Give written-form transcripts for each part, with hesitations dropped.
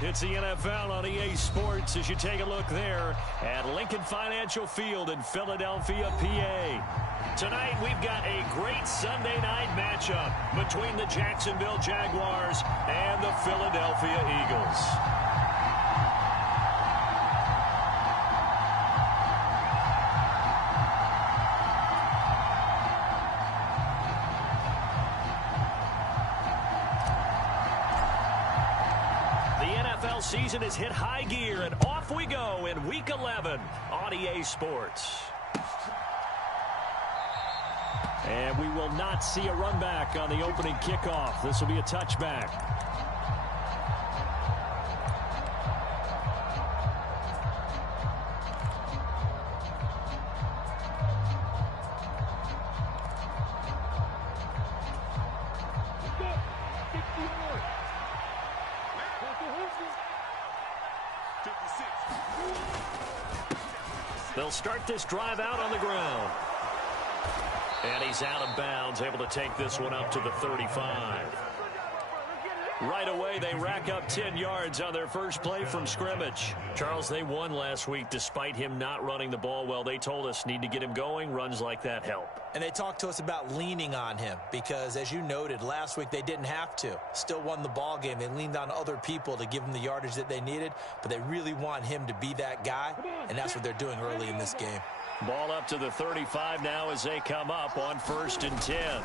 It's the NFL on EA Sports as you take a look there at Lincoln Financial Field in Philadelphia, PA. Tonight we've got a great Sunday night matchup between the Jacksonville Jaguars and the Philadelphia Eagles. Season has hit high gear, and off we go in Week 11 on EA Sports. And we will not see a run back on the opening kickoff. This will be a touchback. They'll start this drive out on the ground. And he's out of bounds, able to take this one up to the 35. Right away, they rack up 10 yards on their first play from scrimmage. Charles, they won last week despite him not running the ball well. They told us need to get him going. Runs like that help. And they talked to us about leaning on him because, as you noted, last week they didn't have to. Still won the ball game. They leaned on other people to give them the yardage that they needed, but they really want him to be that guy, and that's what they're doing early in this game. Ball up to the 35 now as they come up on 1st and 10.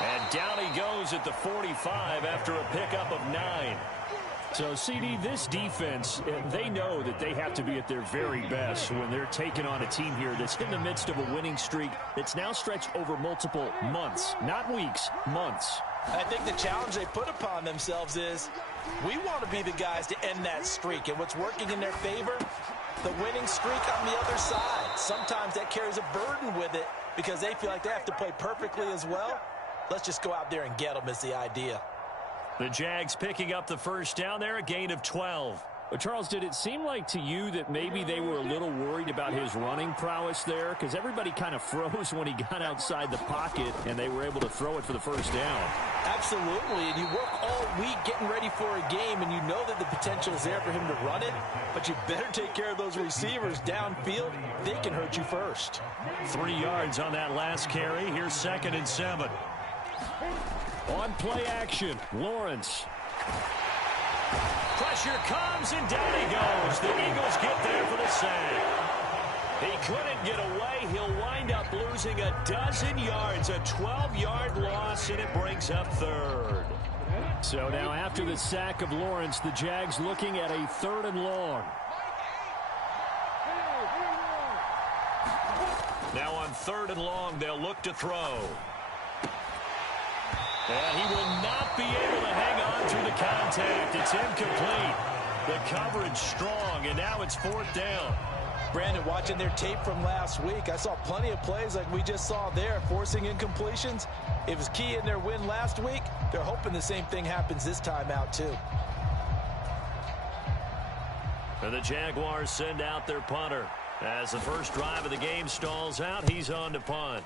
And down he goes at the 45 after a pickup of 9. So, CD, this defense, they know that they have to be at their very best when they're taking on a team here that's in the midst of a winning streak that's now stretched over multiple months, not weeks, months. I think the challenge they put upon themselves is we want to be the guys to end that streak. And what's working in their favor? The winning streak on the other side. Sometimes that carries a burden with it because they feel like they have to play perfectly as well. Let's just go out there and get them is the idea. The Jags picking up the first down there, a gain of 12. But Charles, did it seem like to you that maybe they were a little worried about his running prowess there? Because everybody kind of froze when he got outside the pocket, and they were able to throw it for the first down. Absolutely, and you work all week getting ready for a game, and you know that the potential is there for him to run it, but you better take care of those receivers downfield. They can hurt you first. 3 yards on that last carry. Here's 2nd and 7. On play action, Lawrence. Pressure comes, and down he goes. The Eagles get there for the sack. He couldn't get away. He'll wind up losing a dozen yards, a 12-yard loss, and it brings up 3rd. So now after the sack of Lawrence, the Jags looking at a 3rd and long. Now on 3rd and long, they'll look to throw. And he will not be able to hang on through the contact. It's incomplete. The coverage strong, and now it's 4th down. Brandon, watching their tape from last week, I saw plenty of plays like we just saw there, forcing incompletions. It was key in their win last week. They're hoping the same thing happens this time out, too. And the Jaguars send out their punter. As the first drive of the game stalls out, he's on to punt.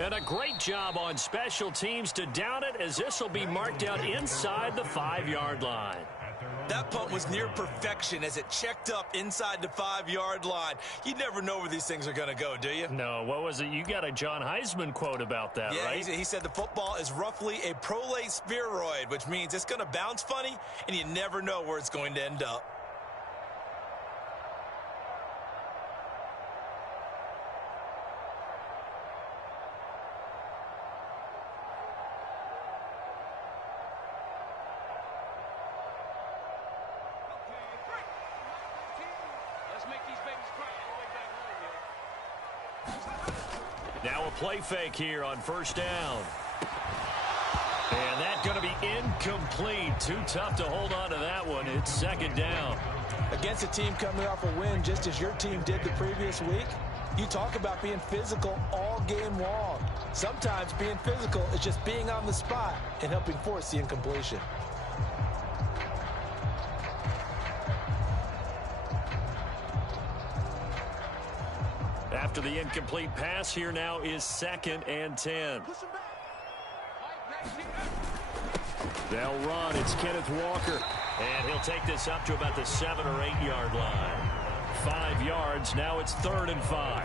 And a great job on special teams to down it, as this will be marked out inside the 5-yard line. That punt was near perfection as it checked up inside the 5-yard line. You never know where these things are going to go, do you? No, what was it? You got a John Heisman quote about that, right? He said the football is roughly a prolate spheroid, which means it's going to bounce funny, and you never know where it's going to end up. Now a play fake here on 1st down. And that's going to be incomplete. Too tough to hold on to that one. It's 2nd down. Against a team coming off a win just as your team did the previous week, you talk about being physical all game long. Sometimes being physical is just being on the spot and helping force the incompletion. After the incomplete pass, here now is 2nd and 10. They'll run. It's Kenneth Walker. And he'll take this up to about the 7 or 8 yard line. 5 yards. Now it's 3rd and 5.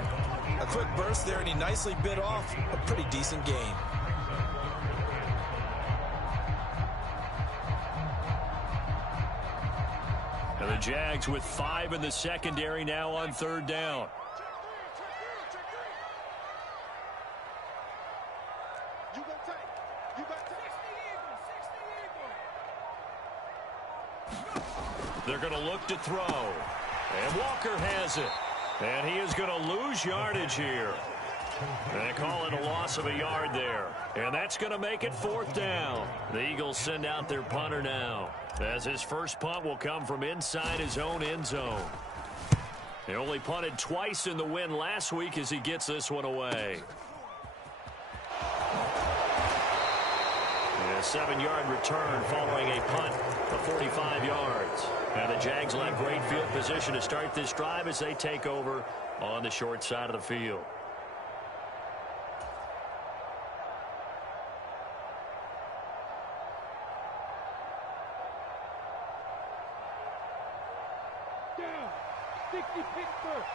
A quick burst there, and he nicely bit off a pretty decent gain. And the Jags with 5 in the secondary now on 3rd down. They're going to look to throw. And Walker has it. And he is going to lose yardage here. They call it a loss of a yard there. And that's going to make it 4th down. The Eagles send out their punter now, as his first punt will come from inside his own end zone. He only punted twice in the win last week as he gets this one away. A 7-yard return following a punt of 45 yards. And the Jags will have great field position to start this drive as they take over on the short side of the field. Down. 60 Pittsburgh.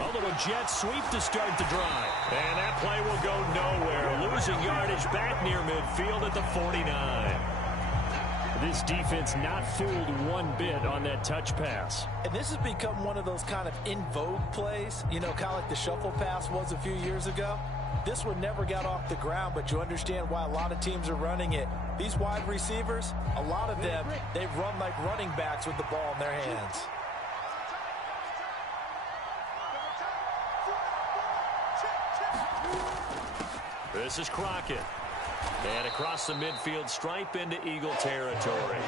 A little jet sweep to start the drive. And that play will go nowhere. Losing yardage back near midfield at the 49. This defense not fooled one bit on that touch pass. And this has become one of those kind of in vogue plays, you know, kind of like the shuffle pass was a few years ago. This one never got off the ground, but you understand why a lot of teams are running it. These wide receivers, a lot of them, they run like running backs with the ball in their hands. This is Crockett. And across the midfield stripe into Eagle territory.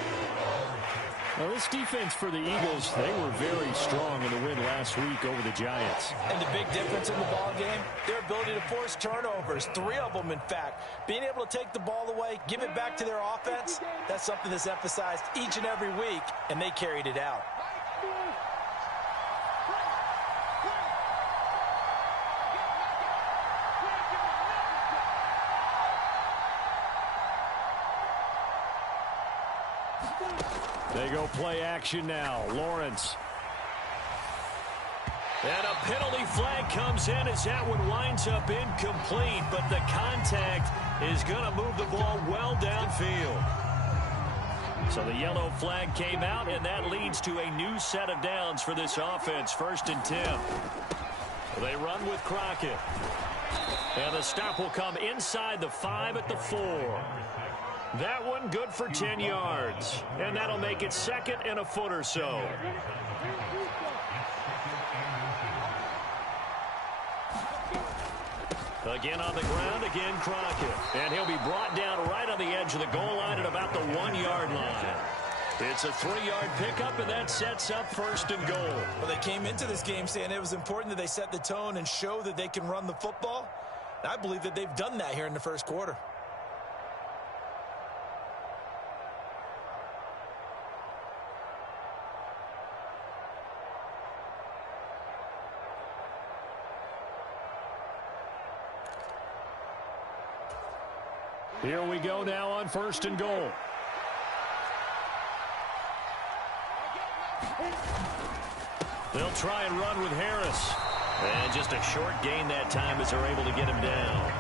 Well, this defense for the Eagles, they were very strong in the win last week over the Giants. And the big difference in the ball game, their ability to force turnovers, 3 of them in fact. Being able to take the ball away, give it back to their offense, that's something that's emphasized each and every week, and they carried it out. They go play action now. Lawrence. And a penalty flag comes in as that one winds up incomplete, but the contact is going to move the ball well downfield. So the yellow flag came out, and that leads to a new set of downs for this offense. 1st and 10. They run with Crockett. And the stop will come inside the 5 at the 4. That one good for 10 yards. And that'll make it 2nd and a foot or so. Again on the ground, again Crockett. And he'll be brought down right on the edge of the goal line at about the 1-yard line. It's a 3-yard pickup, and that sets up 1st and goal. Well, they came into this game saying it was important that they set the tone and show that they can run the football. And I believe that they've done that here in the first quarter. Here we go now on 1st and goal. They'll try and run with Harris. And just a short gain that time as they're able to get him down.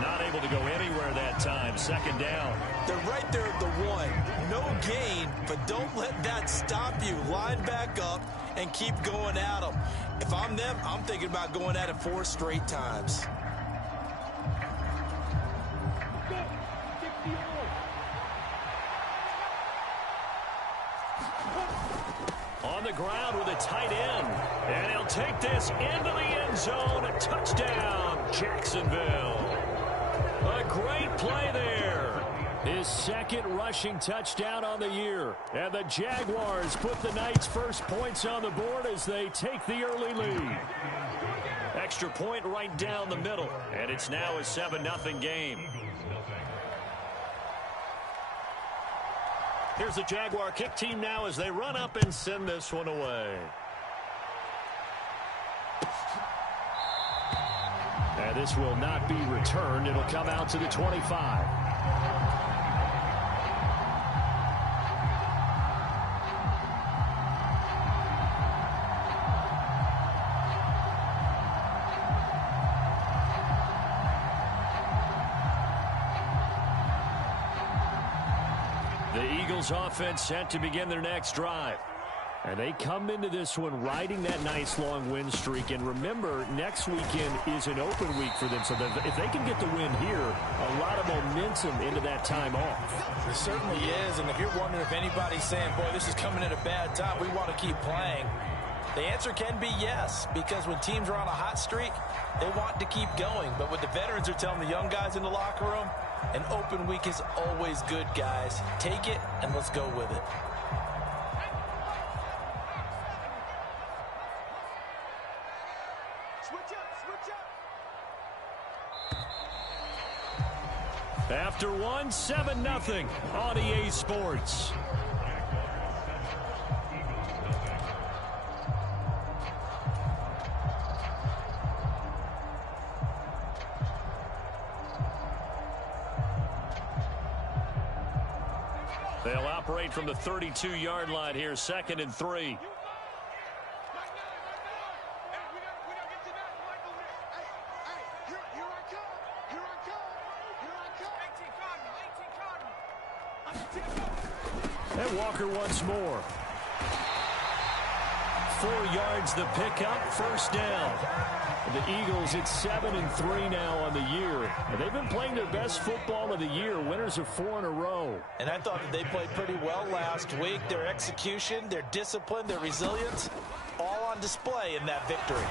Not able to go anywhere that time. 2nd down. They're right there at the 1. No gain, but don't let that stop you. Line back up and keep going at them. If I'm them, I'm thinking about going at it 4 straight times. On the ground with a tight end. And he'll take this into the end zone. A touchdown, Jacksonville. A great play there. His 2nd rushing touchdown on the year. And the Jaguars put the Knights' first points on the board as they take the early lead. Extra point right down the middle. And it's now a 7-0 game. Here's the Jaguar kick team now as they run up and send this one away. And this will not be returned. It'll come out to the 25. The Eagles offense set to begin their next drive. And they come into this one riding that nice long win streak. And remember, next weekend is an open week for them. So if they can get the win here, a lot of momentum into that time off. It certainly is. And if you're wondering if anybody's saying, boy, this is coming at a bad time, we want to keep playing, the answer can be yes. Because when teams are on a hot streak, they want to keep going. But what the veterans are telling the young guys in the locker room, an open week is always good, guys. Take it, and let's go with it. After one, 7-0 on EA Sports. They'll operate from the 32-yard line here, 2nd and 3. And Walker once more. 4 yards the pickup, first down. The Eagles at 7-3 now on the year. And they've been playing their best football of the year. Winners of 4 in a row. And I thought that they played pretty well last week. Their execution, their discipline, their resilience, all on display in that victory.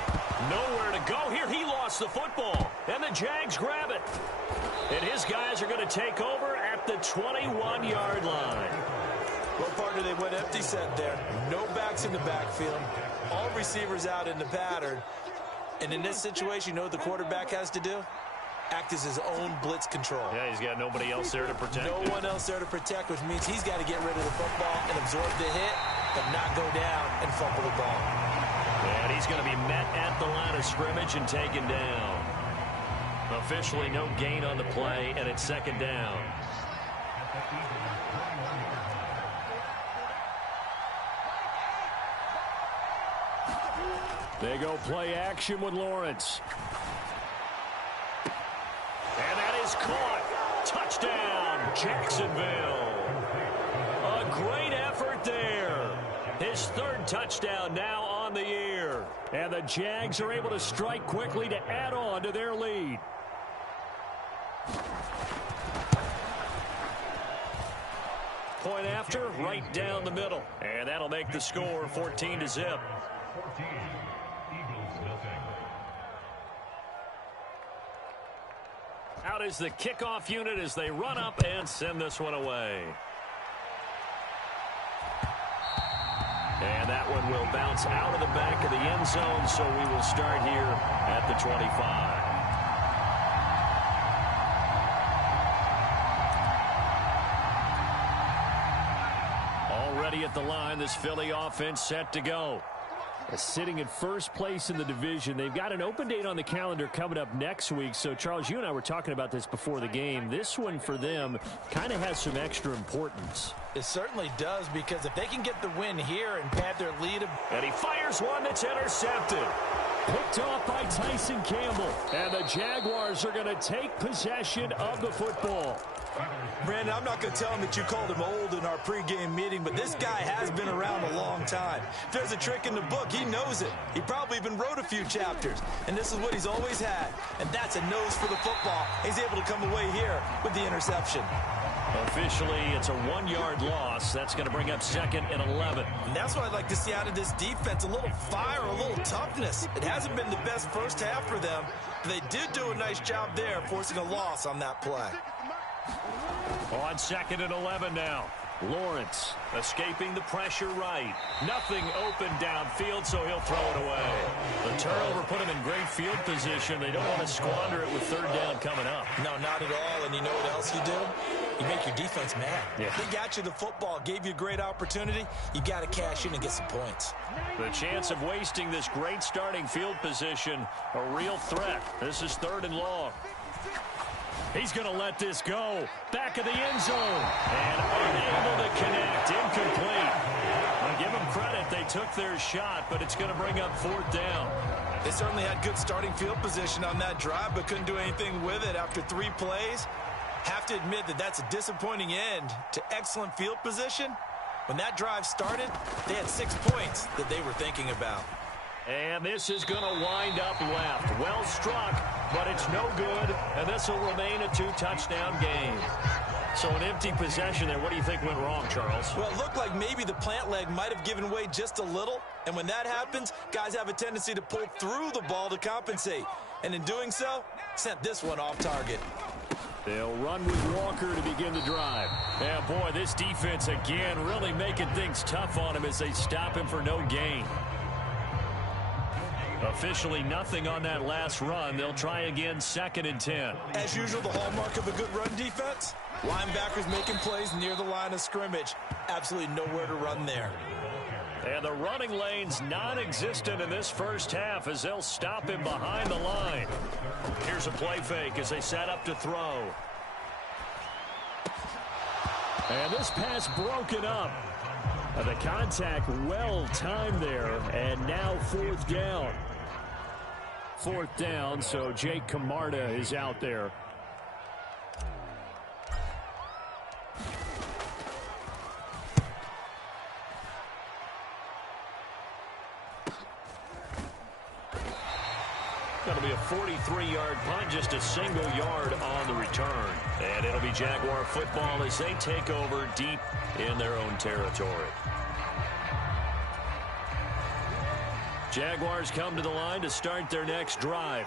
Nowhere to go here. He lost the football. And the Jags grab it. And his guys are going to take over at the 21-yard line. Well, partner, they went empty set there. No backs in the backfield. All receivers out in the pattern. And in this situation, you know what the quarterback has to do? Act as his own blitz control. Yeah, he's got nobody else there to protect. No one else there to protect, which means he's got to get rid of the football and absorb the hit, but not go down and fumble the ball. And he's going to be met at the line of scrimmage and taken down. Officially no gain on the play, and it's 2nd down. They go play action with Lawrence. And that is caught. Touchdown, Jacksonville. A great effort there. His 3rd touchdown now on the year. And the Jags are able to strike quickly to add on to their lead. Point after, right down the middle. And that'll make the score 14-0. Out is the kickoff unit as they run up and send this one away. And that one will bounce out of the back of the end zone, so we will start here at the 25. Already at the line, this Philly offense set to go. Sitting in first place in the division. They've got an open date on the calendar coming up next week. So, Charles, you and I were talking about this before the game. This one for them kind of has some extra importance. It certainly does, because if they can get the win here and pad their lead. And he fires one that's intercepted. Picked off by Tyson Campbell. And the Jaguars are going to take possession of the football. Brandon, I'm not going to tell him that you called him old in our pregame meeting, but this guy has been around a long time. If there's a trick in the book, he knows it. He probably even wrote a few chapters, and this is what he's always had, and that's a nose for the football. He's able to come away here with the interception. Officially, it's a 1-yard loss. That's going to bring up 2nd and 11. And that's what I'd like to see out of this defense, a little fire, a little toughness. It hasn't been the best first half for them, but they did do a nice job there, forcing a loss on that play. On 2nd and 11 now. Lawrence escaping the pressure right. Nothing open downfield, so he'll throw it away. The turnover put him in great field position. They don't want to squander it with 3rd down coming up. No, not at all. And you know what else you do? You make your defense mad. Yeah. They got you the football, gave you a great opportunity. You got to cash in and get some points. The chance of wasting this great starting field position, a real threat. This is 3rd and long. He's going to let this go. Back of the end zone. And unable to connect. Incomplete. I'll give them credit. They took their shot, but it's going to bring up 4th down. They certainly had good starting field position on that drive, but couldn't do anything with it after 3 plays. Have to admit that that's a disappointing end to excellent field position. When that drive started, they had 6 points that they were thinking about. And this is going to wind up left. Well struck, but it's no good, and this will remain a 2-touchdown game. So an empty possession there. What do you think went wrong, Charles? Well, it looked like maybe the plant leg might have given way just a little, and when that happens, guys have a tendency to pull through the ball to compensate. And in doing so, sent this one off target. They'll run with Walker to begin the drive. Yeah, boy, this defense again really making things tough on him as they stop him for no gain. Officially nothing on that last run. They'll try again 2nd and 10. As usual, the hallmark of a good run defense, linebackers making plays near the line of scrimmage. Absolutely nowhere to run there. And the running lane's non-existent in this first half as they'll stop him behind the line. Here's a play fake as they set up to throw. And this pass broken up. The contact well timed there, and now 4th down. 4th down, so Jake Camarda is out there. Going to be a 43-yard punt, just a single yard on the return. And it'll be Jaguar football as they take over deep in their own territory. Jaguars come to the line to start their next drive.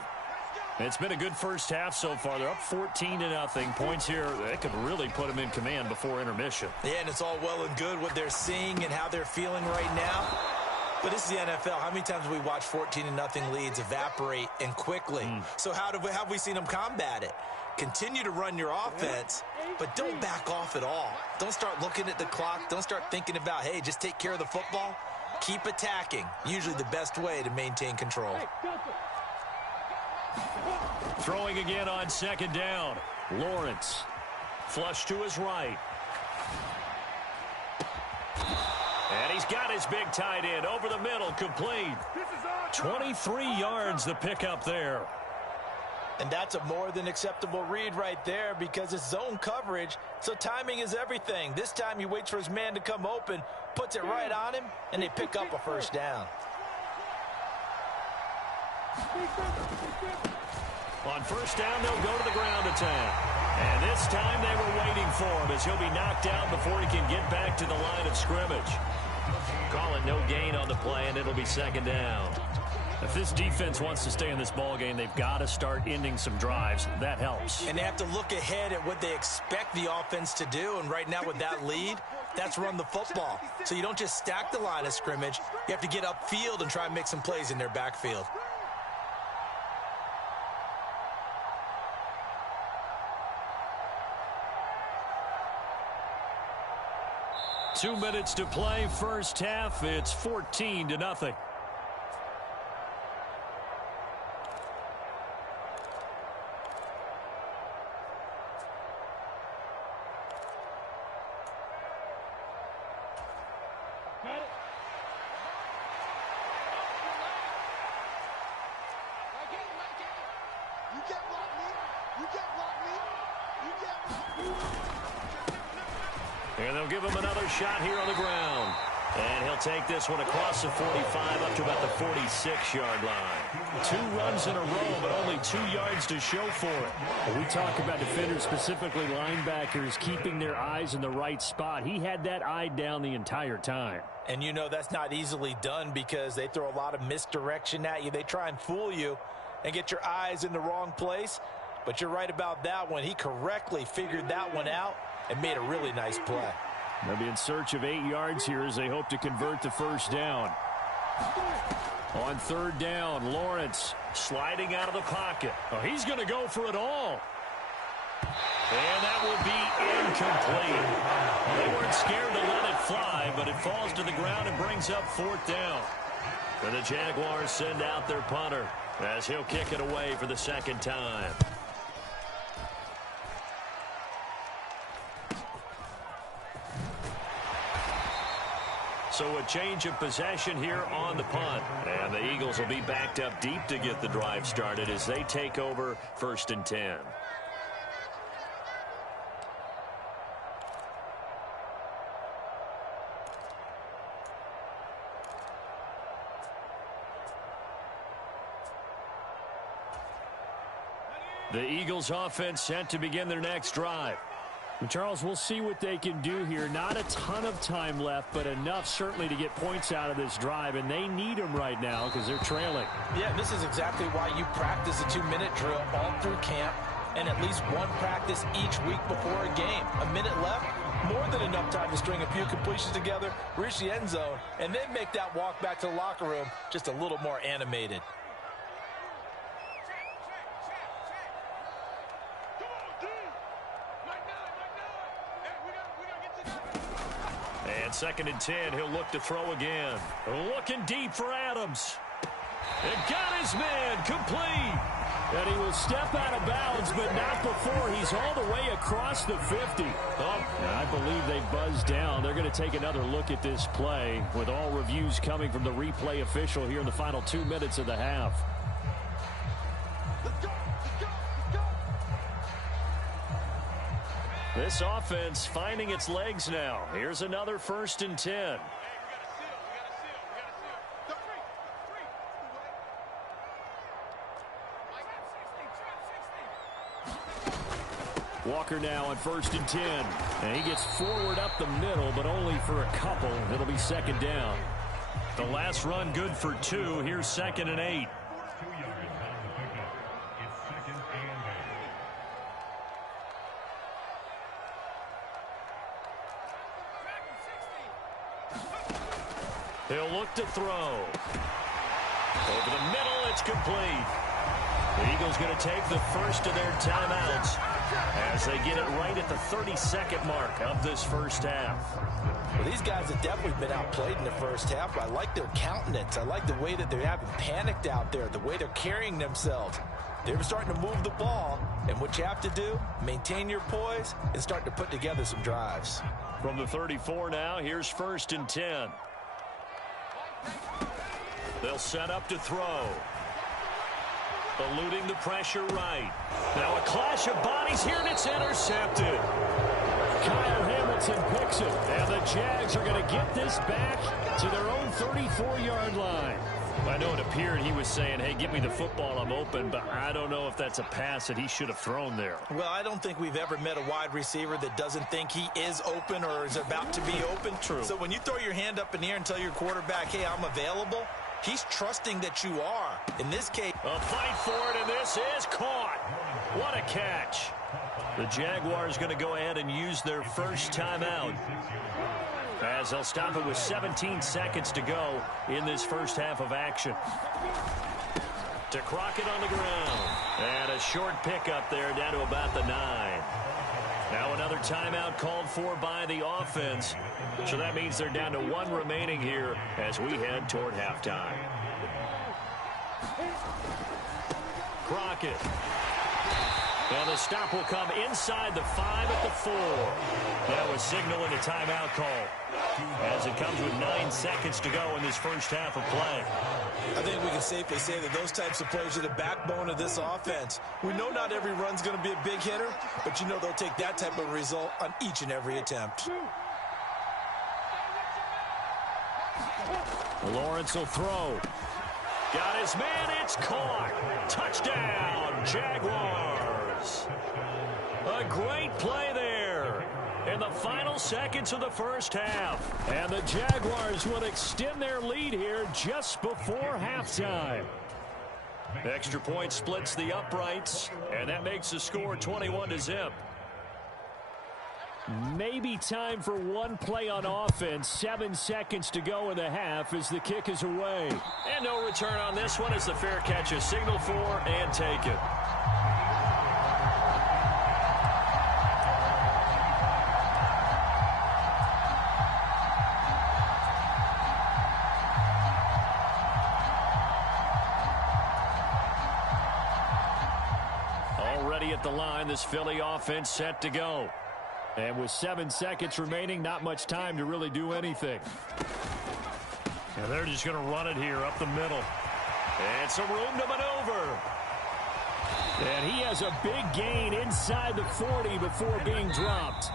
It's been a good first half so far. They're up 14-0. Points here, they could really put them in command before intermission. Yeah, and it's all well and good what they're seeing and how they're feeling right now. But this is the NFL. How many times have we watched 14-0 leads evaporate and quickly? So how have we seen them combat it? Continue to run your offense, but don't back off at all. Don't start looking at the clock. Don't start thinking about, hey, just take care of the football. Keep attacking. Usually the best way to maintain control. Throwing again on 2nd down. Lawrence. Flush to his right. And he's got his big tight end over the middle, complete. 23 yards the pickup there. And that's a more than acceptable read right there because it's zone coverage, so timing is everything. This time he waits for his man to come open, puts it right on him, and they pick up a 1st down. On 1st down, they'll go to the ground attack. And this time they were waiting for him as he'll be knocked out before he can get back to the line of scrimmage. Call it no gain on the play, and it'll be 2nd down. If this defense wants to stay in this ballgame, they've got to start ending some drives. That helps. And they have to look ahead at what they expect the offense to do. And right now with that lead, that's run the football. So you don't just stack the line of scrimmage. You have to get upfield and try and make some plays in their backfield. Two minutes to play, first half. It's 14-0. And they'll give him another shot here on the ground. And he'll take this one across the 45 up to about the 46-yard line. 2 runs in a row, but only 2 yards to show for it. When we talk about defenders, specifically linebackers, keeping their eyes in the right spot. He had that eye down the entire time. And you know that's not easily done because they throw a lot of misdirection at you. They try and fool you and get your eyes in the wrong place. But you're right about that one. He correctly figured that one out and made a really nice play. They'll be in search of 8 yards here as they hope to convert the 1st down. On 3rd down, Lawrence sliding out of the pocket. Oh, he's going to go for it all. And that will be incomplete. They weren't scared to let it fly, but it falls to the ground and brings up 4th down. And the Jaguars send out their punter as he'll kick it away for the 2nd time. So a change of possession here on the punt. And the Eagles will be backed up deep to get the drive started as they take over 1st and 10. The Eagles offense set to begin their next drive. And Charles, we'll see what they can do here. Not a ton of time left, but enough certainly to get points out of this drive, and they need them right now because they're trailing. Yeah, this is exactly why you practice a 2-minute drill all through camp and at least one practice each week before a game. A minute left, more than enough time to string a few completions together, reach the end zone, and then make that walk back to the locker room just a little more animated. And 2nd and 10, he'll look to throw again. Looking deep for Adams. And got his man complete. And he will step out of bounds, but not before he's all the way across the 50. And I believe they buzzed down. They're going to take another look at this play with all reviews coming from the replay official here in the final 2 minutes of the half. This offense finding its legs now. Here's another 1st and 10. Walker now on 1st and 10. And he gets forward up the middle, but only for a couple. It'll be 2nd down. The last run good for 2. Here's 2nd and 8. He'll look to throw. Over the middle, it's complete. The Eagles going to take the first of their timeouts as they get it right at the 32nd mark of this first half. Well, these guys have definitely been outplayed in the first half. I like their countenance. I like the way that they haven't panicked out there, the way they're carrying themselves. They're starting to move the ball, and what you have to do, maintain your poise and start to put together some drives. From the 34 now, here's 1st and 10. They'll set up to throw. Eluding the pressure right. Now a clash of bodies here, and it's intercepted. Kyle Hamilton picks it, and the Jags are going to get this back to their own 34-yard line. I know it appeared he was saying, hey, give me the football, I'm open, but I don't know if that's a pass that he should have thrown there. Well, I don't think we've ever met a wide receiver that doesn't think he is open or is about to be open. True. So when you throw your hand up in the air and tell your quarterback, hey, I'm available, he's trusting that you are. In this case, a fight for it, and this is caught. What a catch. The Jaguars going to go ahead and use their first timeout, as they'll stop it with 17 seconds to go in this first half of action. To Crockett on the ground. And a short pickup there down to about the 9. Now another timeout called for by the offense. So that means they're down to 1 remaining here as we head toward halftime. Crockett. And the stop will come inside the 5 at the 4. That was signaling a timeout call, as it comes with 9 seconds to go in this first half of play. I think we can safely say that those types of plays are the backbone of this offense. We know not every run's going to be a big hitter, but you know they'll take that type of result on each and every attempt. Lawrence will throw. Got his man, it's caught. Touchdown, Jaguars. A great play there in the final seconds of the first half. And the Jaguars will extend their lead here just before halftime. Extra point splits the uprights, and that makes the score 21-0. Maybe time for one play on offense. 7 seconds to go in the half as the kick is away. And no return on this one as the fair catch is signaled for and taken. at the line. This Philly offense set to go. And with 7 seconds remaining, not much time to really do anything. And they're just going to run it here up the middle. And some room to maneuver. And he has a big gain inside the 40 before being dropped.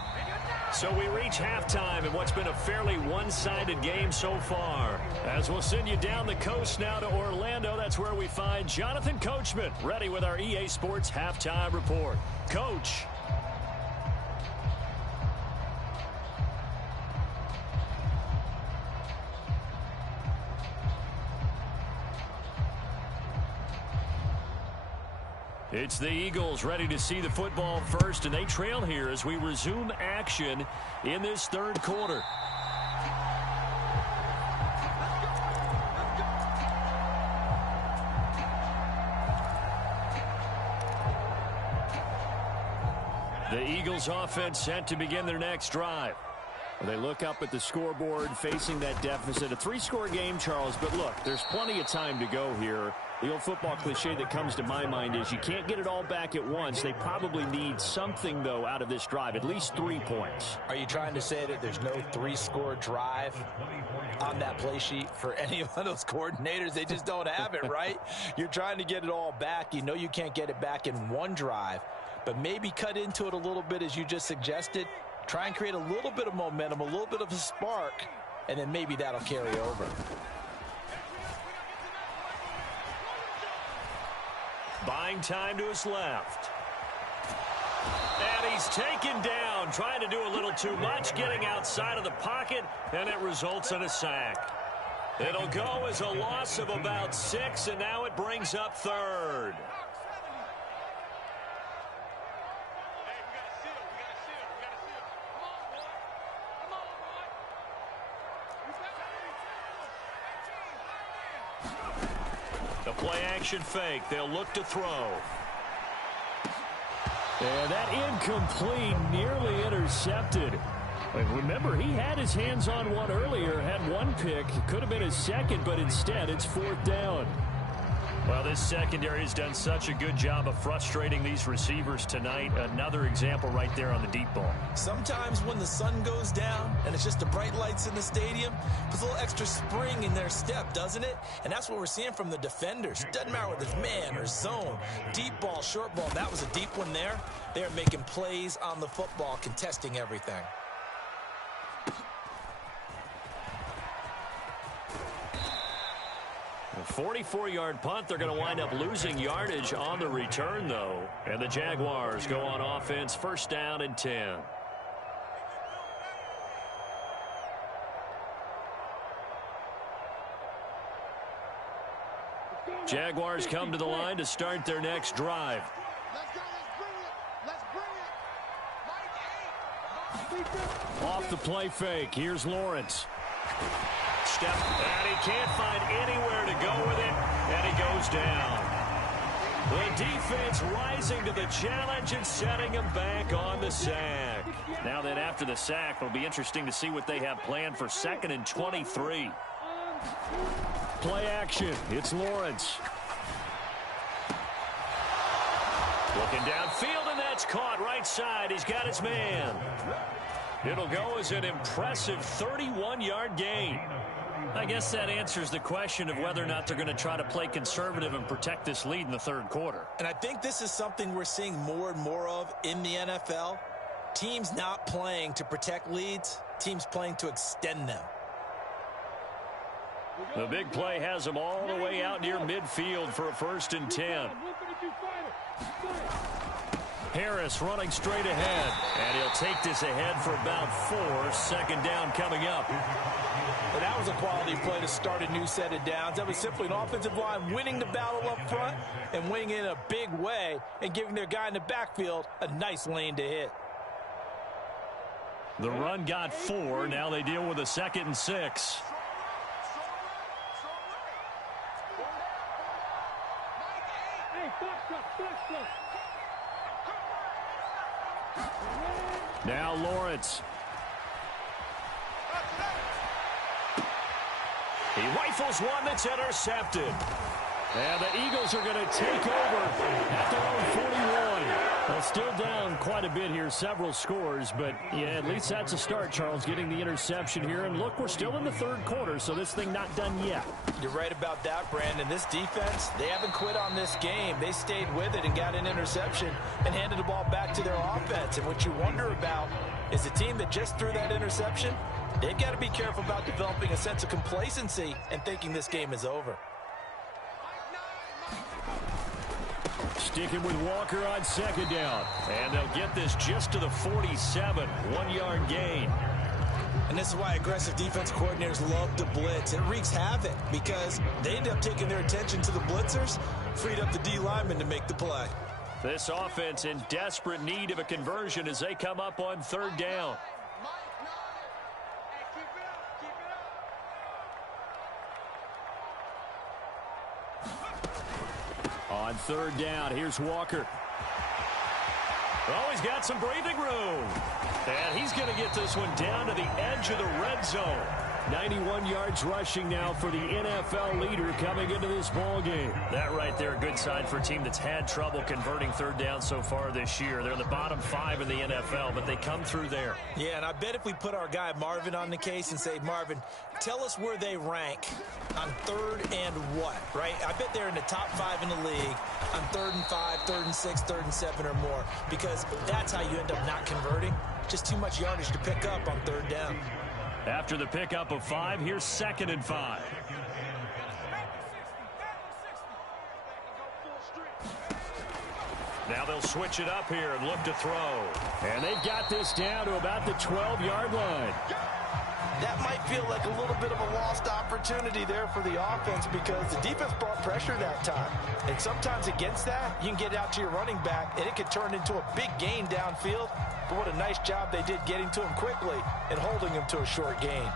So we reach halftime in what's been a fairly one-sided game so far. As we'll send you down the coast now to Orlando, that's where we find Jonathan Coachman, ready with our EA Sports Halftime Report. Coach. It's the Eagles ready to see the football first, and they trail here as we resume action in this third quarter. The Eagles offense set to begin their next drive. They look up at the scoreboard facing that deficit. A 3-score game, Charles, but look, there's plenty of time to go here. The old football cliche that comes to my mind is you can't get it all back at once. They probably need something, though, out of this drive, at least 3 points. Are you trying to say that there's no 3-score drive on that play sheet for any of those coordinators? They just don't have it, right? You're trying to get it all back. You know you can't get it back in one drive, but maybe cut into it a little bit as you just suggested. Try and create a little bit of momentum, a little bit of a spark, and then maybe that'll carry over. Buying time to his left. And he's taken down, trying to do a little too much, getting outside of the pocket, and it results in a sack. It'll go as a loss of about 6, and now it brings up third. The play-action fake. They'll look to throw. And that incomplete, nearly intercepted. And remember, he had his hands on one earlier, had one pick. Could have been his second, but instead it's 4th down. Well, this secondary has done such a good job of frustrating these receivers tonight. Another example right there on the deep ball. Sometimes when the sun goes down and it's just the bright lights in the stadium, puts a little extra spring in their step, doesn't it? And that's what we're seeing from the defenders. Doesn't matter whether it's man or zone, deep ball, short ball. That was a deep one there. They're making plays on the football, contesting everything. A 44-yard punt. They're going to wind up losing yardage on the return, though. And the Jaguars go on offense, 1st down and 10. Jaguars come to the line to start their next drive. Off the play fake, here's Lawrence. Step, and he can't find anywhere to go with it, and he goes down. The defense rising to the challenge and setting him back on the sack. Now that after the sack, it'll be interesting to see what they have planned for 2nd and 23. Play action, it's Lawrence. Looking downfield, and that's caught right side. He's got his man. It'll go as an impressive 31-yard gain. I guess that answers the question of whether or not they're going to try to play conservative and protect this lead in the third quarter. And I think this is something we're seeing more and more of in the NFL. Teams not playing to protect leads, teams playing to extend them. The big play has them all the way out near midfield for a 1st and 10. Harris running straight ahead. And he'll take this ahead for about 4. 2nd down coming up. And that was a quality play to start a new set of downs. That was simply an offensive line winning the battle up front and winning it in a big way and giving their guy in the backfield a nice lane to hit. The run got 4. Now they deal with a 2nd and 6. Now Lawrence. He rifles one that's intercepted. And the Eagles are going to take over at their own 41. Well, still down quite a bit here, several scores, but yeah, at least that's a start, Charles, getting the interception here. And look, we're still in the third quarter, so this thing not done yet. You're right about that, Brandon. This defense, they haven't quit on this game. They stayed with it and got an interception and handed the ball back to their offense. And what you wonder about is the team that just threw that interception, they've got to be careful about developing a sense of complacency and thinking this game is over. Sticking with Walker on second down. And they'll get this just to the 47, 1-yard gain. And this is why aggressive defense coordinators love to blitz. It wreaks havoc because they end up taking their attention to the blitzers, freed up the D linemen to make the play. This offense in desperate need of a conversion as they come up on third down. On third down, here's Walker. Oh, he's got some breathing room. And he's going to get this one down to the edge of the red zone. 91 yards rushing now for the NFL leader coming into this ball game. That right there, a good sign for a team that's had trouble converting third down so far this year. They're in the bottom 5 in the NFL, but they come through there. Yeah, and I bet if we put our guy Marvin on the case and say, Marvin, tell us where they rank on third and what, right? I bet they're in the top 5 in the league on 3rd and 5, 3rd and 6, 3rd and 7 or more, because that's how you end up not converting. Just too much yardage to pick up on third down. After the pickup of 5, here's 2nd and 5. Now they'll switch it up here and look to throw. And they've got this down to about the 12-yard line. That might feel like a little bit of a lost opportunity there for the offense because the defense brought pressure that time. And sometimes against that, you can get out to your running back, and it could turn into a big gain downfield. But what a nice job they did getting to him quickly and holding him to a short gain.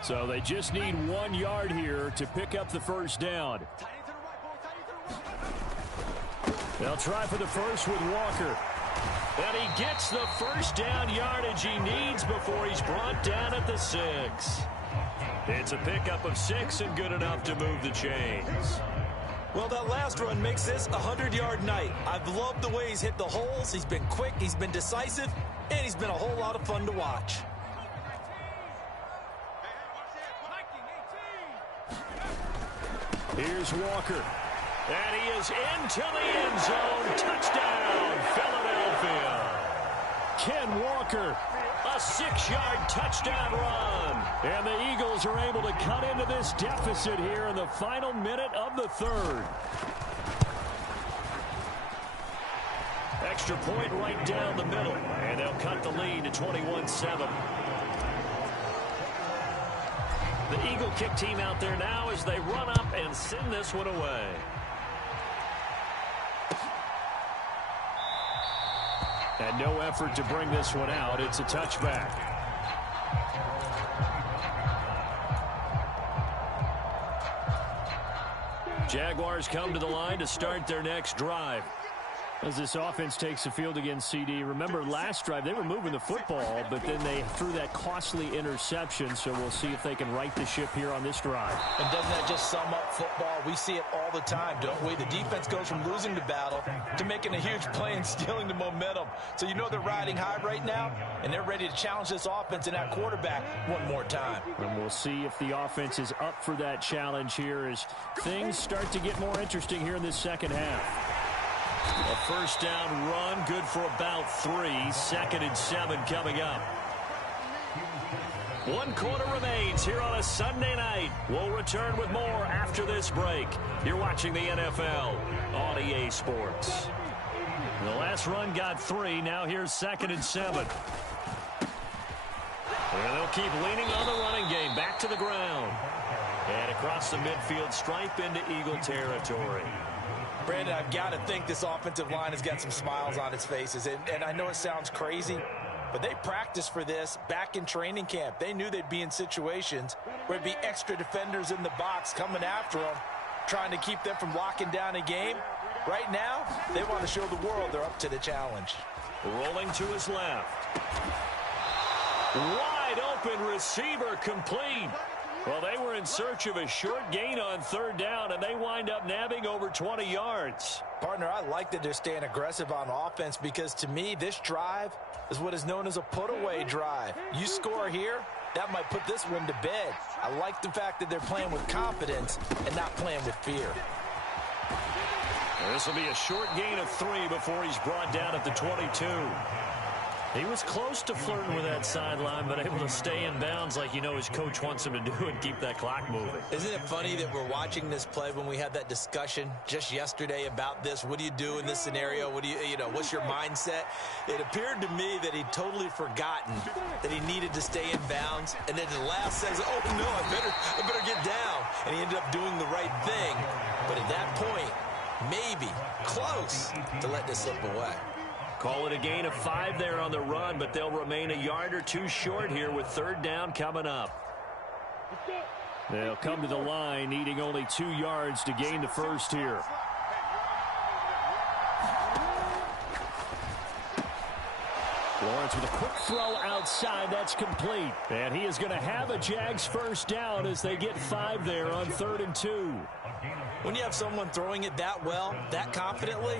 So they just need 1 yard here to pick up the first down. They'll try for the first with Walker. And he gets the first down yardage he needs before he's brought down at the 6. It's a pickup of 6 and good enough to move the chains. Well, that last run makes this a 100-yard night. I've loved the way he's hit the holes. He's been quick, he's been decisive, and he's been a whole lot of fun to watch. Here's Walker. And he is into the end zone. Touchdown, Philadelphia. Ken Walker, a 6-yard touchdown run. And the Eagles are able to cut into this deficit here in the final minute of the third. Extra point right down the middle. And they'll cut the lead to 21-7. The Eagle kick team out there now as they run up and send this one away. And no effort to bring this one out. It's a touchback. Jaguars come to the line to start their next drive. As this offense takes the field against CD, remember last drive they were moving the football, but then they threw that costly interception, so we'll see if they can right the ship here on this drive. And doesn't that just sum up football? We see it all the time, don't we? The defense goes from losing the battle to making a huge play and stealing the momentum. So you know they're riding high right now, and they're ready to challenge this offense and that quarterback one more time. And we'll see if the offense is up for that challenge here as things start to get more interesting here in this second half. A first down run, good for about 3. 2nd and 7 coming up. 1 quarter remains here on a Sunday night. We'll return with more after this break. You're watching the NFL on EA Sports. The last run got 3. Now here's 2nd and 7. And they'll keep leaning on the running game. Back to the ground. And across the midfield stripe into Eagle territory. Brandon, I've got to think this offensive line has got some smiles on its faces. And I know it sounds crazy, but they practiced for this back in training camp. They knew they'd be in situations where there'd be extra defenders in the box coming after them, trying to keep them from locking down a game. Right now, they want to show the world they're up to the challenge. Rolling to his left. Wide open receiver complete. Well, they were in search of a short gain on third down, and they wind up nabbing over 20 yards. Partner, I like that they're staying aggressive on offense because, to me, this drive is what is known as a put-away drive. You score here, that might put this one to bed. I like the fact that they're playing with confidence and not playing with fear. This will be a short gain of 3 before he's brought down at the 22. He was close to flirting with that sideline, but able to stay in bounds like you know his coach wants him to do and keep that clock moving. Isn't it funny that we're watching this play when we had that discussion just yesterday about this? What do you do in this scenario? What do you know, what's your mindset? It appeared to me that he'd totally forgotten that he needed to stay in bounds. And then the last says, oh, no, I better get down. And he ended up doing the right thing. But at that point, maybe close to let this slip away. Call it a gain of 5 there on the run, but they'll remain a yard or 2 short here with third down coming up. They'll come to the line, needing only 2 yards to gain the first here. Lawrence with a quick throw outside. That's complete. And he is going to have a Jags first down as they get 5 there on 3rd and 2. When you have someone throwing it that well, that confidently,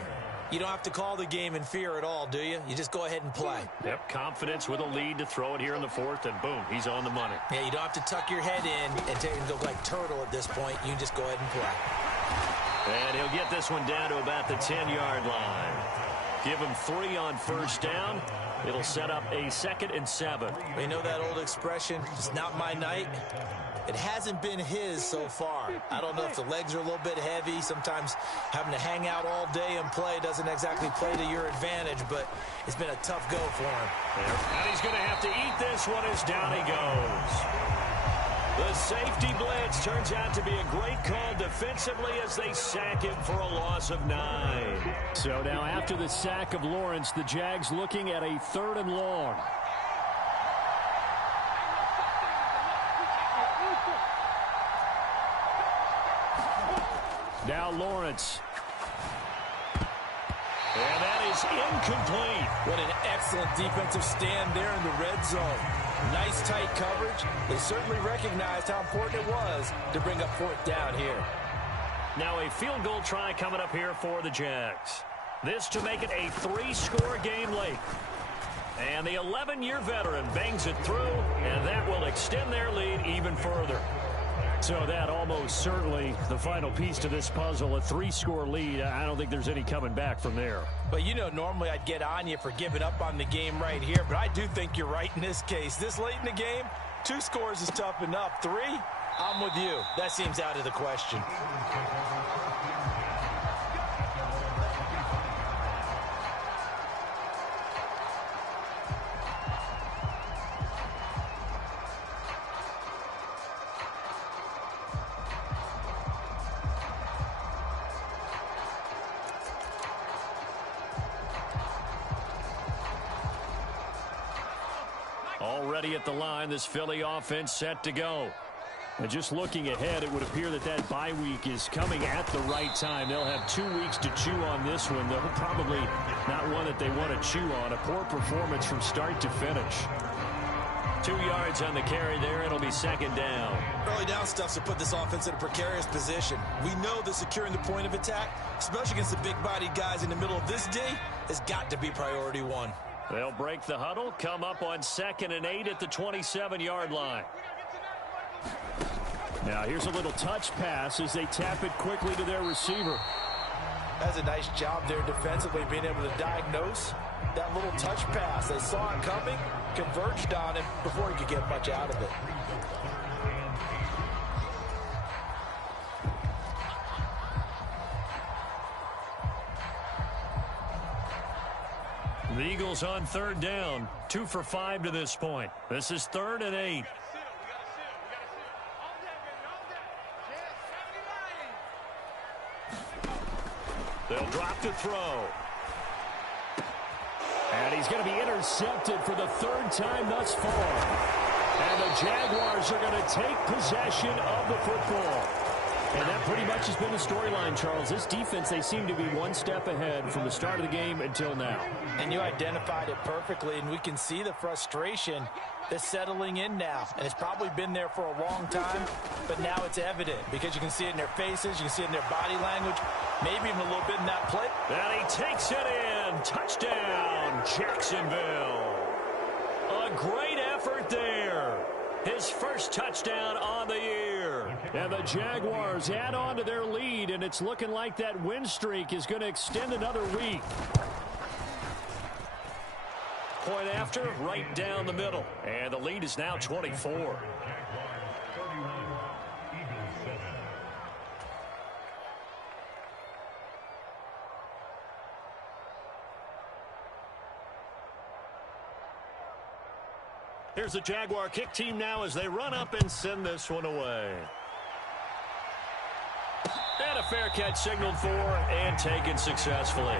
you don't have to call the game in fear at all, do you? You just go ahead and play. Yep, confidence with a lead to throw it here in the 4th, and boom, he's on the money. Yeah, you don't have to tuck your head in and take it look like turtle at this point. You just go ahead and play. And he'll get this one down to about the 10-yard line. Give him 3 on first down. It'll set up a 2nd and 7. You know that old expression, it's not my night? It hasn't been his so far. I don't know if the legs are a little bit heavy. Sometimes having to hang out all day and play doesn't exactly play to your advantage, but it's been a tough go for him. And he's going to have to eat this one as down he goes. The safety blitz turns out to be a great call defensively as they sack him for a loss of 9. So now after the sack of Lawrence, the Jags looking at a 3rd and long. Now Lawrence. And that is incomplete. What an excellent defensive stand there in the red zone. Nice tight coverage. They certainly recognized how important it was to bring up 4th down here. Now a field goal try coming up here for the Jags. This to make it a 3-score game late. And the 11-year veteran bangs it through, and that will extend their lead even further. So that almost certainly the final piece to this puzzle, a 3-score lead. I don't think there's any coming back from there. But, you know, normally I'd get on you for giving up on the game right here, but I do think you're right in this case. This late in the game, 2 scores is tough enough. 3, I'm with you. That seems out of the question. Already at the line, this Philly offense set to go. And just looking ahead, it would appear that that bye week is coming at the right time. They'll have 2 weeks to chew on this one, though probably not one that they want to chew on. A poor performance from start to finish. 2 yards on the carry there. It'll be 2nd down. Early down stuff to put this offense in a precarious position. We know that securing the point of attack, especially against the big-bodied guys in the middle of this D, has got to be priority 1. They'll break the huddle, come up on 2nd and 8 at the 27-yard line. Now here's a little touch pass as they tap it quickly to their receiver. That's a nice job there defensively, being able to diagnose that little touch pass. They saw it coming, converged on it before he could get much out of it. The Eagles on 3rd down, 2 for 5 to this point. This is 3rd and 8. They'll drop to throw. And he's going to be intercepted for the 3rd time thus far. And the Jaguars are going to take possession of the football. And that pretty much has been the storyline, Charles. This defense, they seem to be one step ahead from the start of the game until now. And you identified it perfectly, and we can see the frustration that's settling in now. And it's probably been there for a long time, but now it's evident because you can see it in their faces, you can see it in their body language, maybe even a little bit in that play. And he takes it in. Touchdown, Jacksonville. A great effort there. His first touchdown on the year. And the Jaguars add on to their lead, and it's looking like that win streak is going to extend another week. Point after, right down the middle. And the lead is now 24. Here's the Jaguar kick team now as they run up and send this one away. And a fair catch signaled for and taken successfully.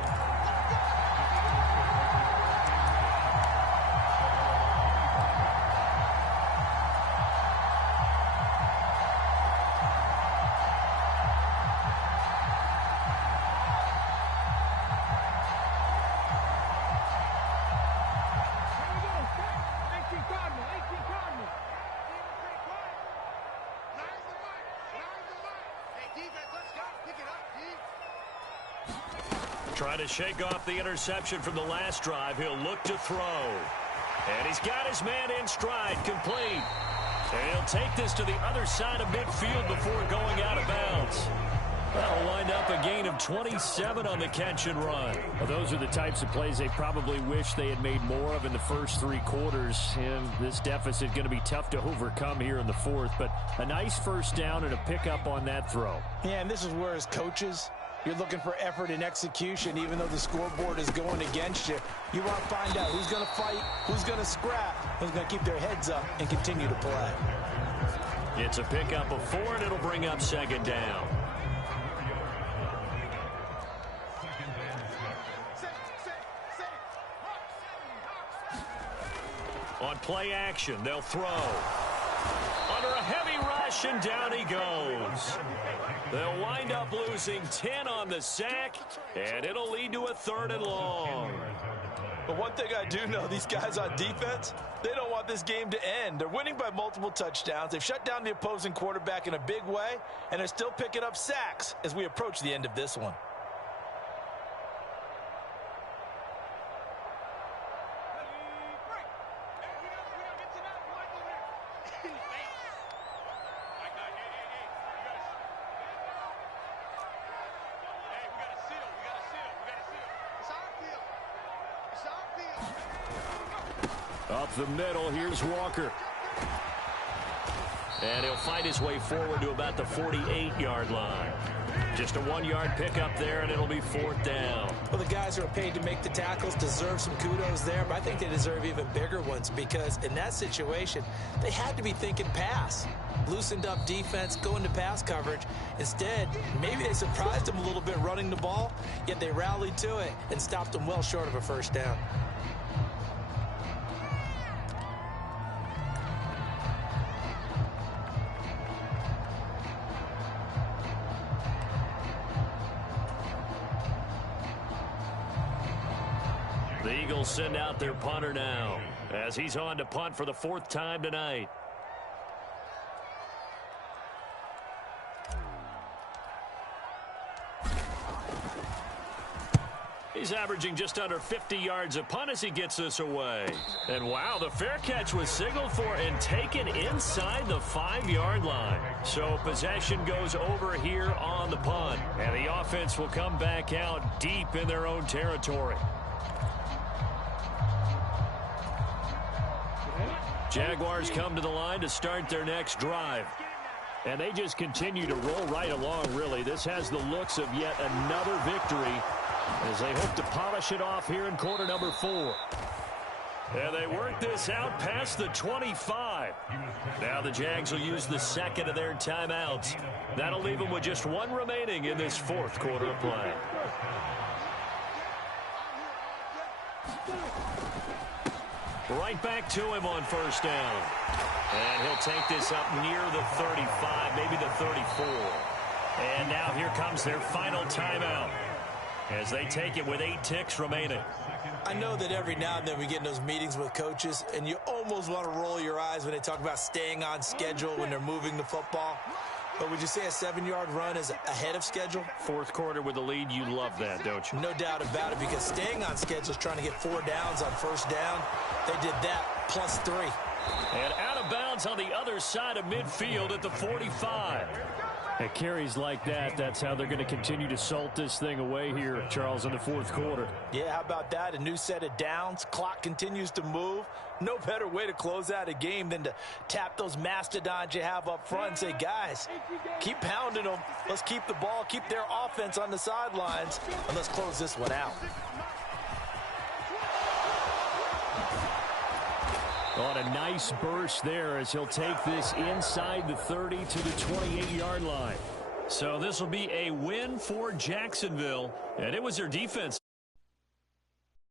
Trying to shake off the interception from the last drive. He'll look to throw. And he's got his man in stride, complete. And he'll take this to the other side of midfield before going out of bounds. That'll wind up a gain of 27 on the catch and run. Well, those are the types of plays they probably wish they had made more of in the first three quarters. And this deficit going to be tough to overcome here in the fourth. But a nice first down and a pickup on that throw. Yeah, and this is where as coaches, you're looking for effort and execution, even though the scoreboard is going against you. You want to find out who's going to fight, who's going to scrap, who's going to keep their heads up and continue to play. It's a pickup of 4, and it'll bring up second down. On play action, they'll throw. Under a heavy rush, and down he goes. They'll wind up losing 10 on the sack, and it'll lead to a 3rd and long. But one thing I do know, these guys on defense, they don't want this game to end. They're winning by multiple touchdowns. They've shut down the opposing quarterback in a big way, and they're still picking up sacks as we approach the end of this one. Up the middle, here's Walker. And he'll fight his way forward to about the 48-yard line. Just a 1-yard pickup there, and it'll be 4th down. Well, the guys who are paid to make the tackles deserve some kudos there, but I think they deserve even bigger ones because in that situation, they had to be thinking pass. Loosened up defense, going to pass coverage. Instead, maybe they surprised them a little bit running the ball, yet they rallied to it and stopped them well short of a first down. The Eagles send out their punter now as he's on to punt for the 4th time tonight. He's averaging just under 50 yards a punt as he gets this away. And wow, the fair catch was signaled for and taken inside the 5-yard line. So possession goes over here on the punt. And the offense will come back out deep in their own territory. Jaguars come to the line to start their next drive. And they just continue to roll right along, really. This has the looks of yet another victory as they hope to polish it off here in quarter number 4. And they work this out past the 25. Now the Jags will use the second of their timeouts. That'll leave them with just 1 remaining in this 4th quarter of play. Right back to him on first down. And he'll take this up near the 35, maybe the 34. And now here comes their final timeout as they take it with 8 ticks remaining. I know that every now and then we get in those meetings with coaches, and you almost want to roll your eyes when they talk about staying on schedule when they're moving the football. But would you say a 7-yard run is ahead of schedule? Fourth quarter with the lead, you love that, don't you? No doubt about it, because staying on schedule is trying to get 4 downs on first down. They did that plus 3. And out of bounds on the other side of midfield at the 45. At carries like that, that's how they're going to continue to salt this thing away here, Charles, in the fourth quarter. Yeah, how about that? A new set of downs. Clock continues to move. No better way to close out a game than to tap those mastodons you have up front and say, guys, keep pounding them. Let's keep the ball, keep their offense on the sidelines, and let's close this one out. On a nice burst there as he'll take this inside the 30 to the 28-yard line. So this will be a win for Jacksonville, and it was their defense.